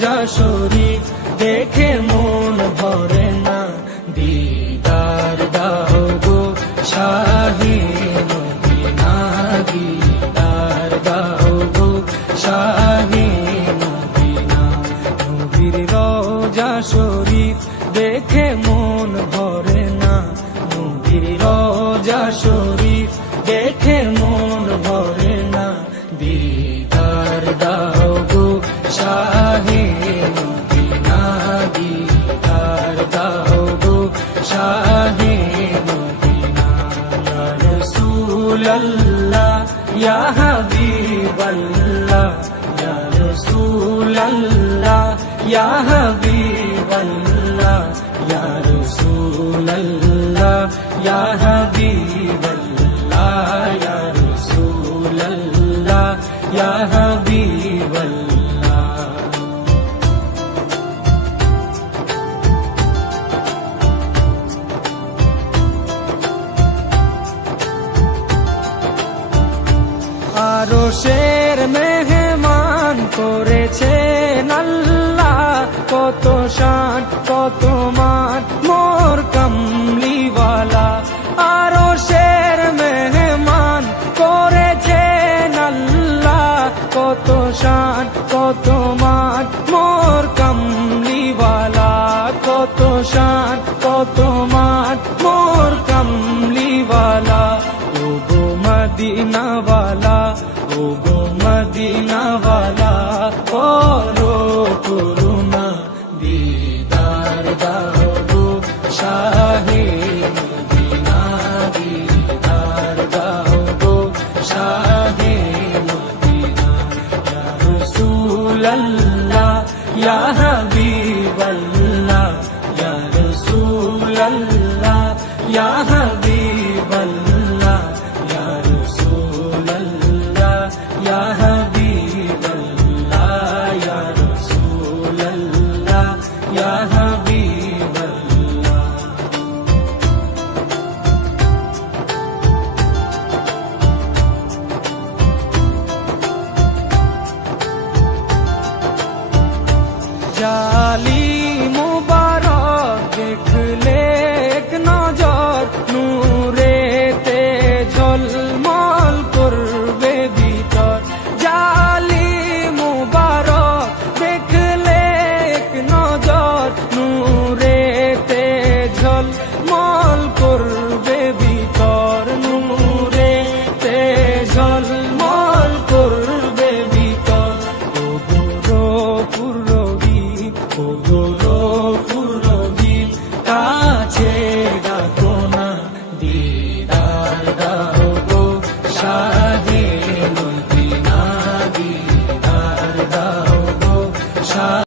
রোজা শরীফ দেখে মন ভরে না, দিদার দাও গো শাহে মদিনা, দিদার দাও গো শাহে মদিনা। নবীর রোজা শরীফ দেখে মন ভরে না, নবীর রোজা শরীফ দেখে মন ভরে না, দিদার দাও গো শাহে মদিনা, দিদার দাও গো শাহে মদিনা। ইয়া রাসূলাল্লাহ ইয়া হাবিবাল্লাহ, ইয়া রাসূলাল্লাহ ইয়া হাবিবাল্লাহ, ইয়া রাসূলাল্লাহ ইয়া হাবিবাল্লাহ, ইয়া রাসূলাল্লাহ ইয়া হাবিবাল্লাহ। আরশের মেহমান করেছেন আল্লাহ, কত শান কত মান মোর কামলিওয়ালা। আরশের মেহমান করেছেন আল্লাহ, কত শান কত মান মোর কামলিওয়ালা, কত শান কত মান মোর কামলিওয়ালা। ও গো মদিনাওয়ালা, ও গো মদিনাওয়ালা, করো করুণা, দিদার দাও গো শাহে মদিনা, দিদার দাও গো শাহে মদিনা। ইয়া রাসূলাল্লাহ ইয়া হাবিবাল্লাহ, ইয়া রাসূলাল্লাহ ইয়া হাবিবাল্লাহ, ইয়া রাসূলাল্লাহ ইয়া হাবিবাল্লাহ, ইয়া রাসূলাল্লাহ ইয়া হাবিবাল্লাহ। জালি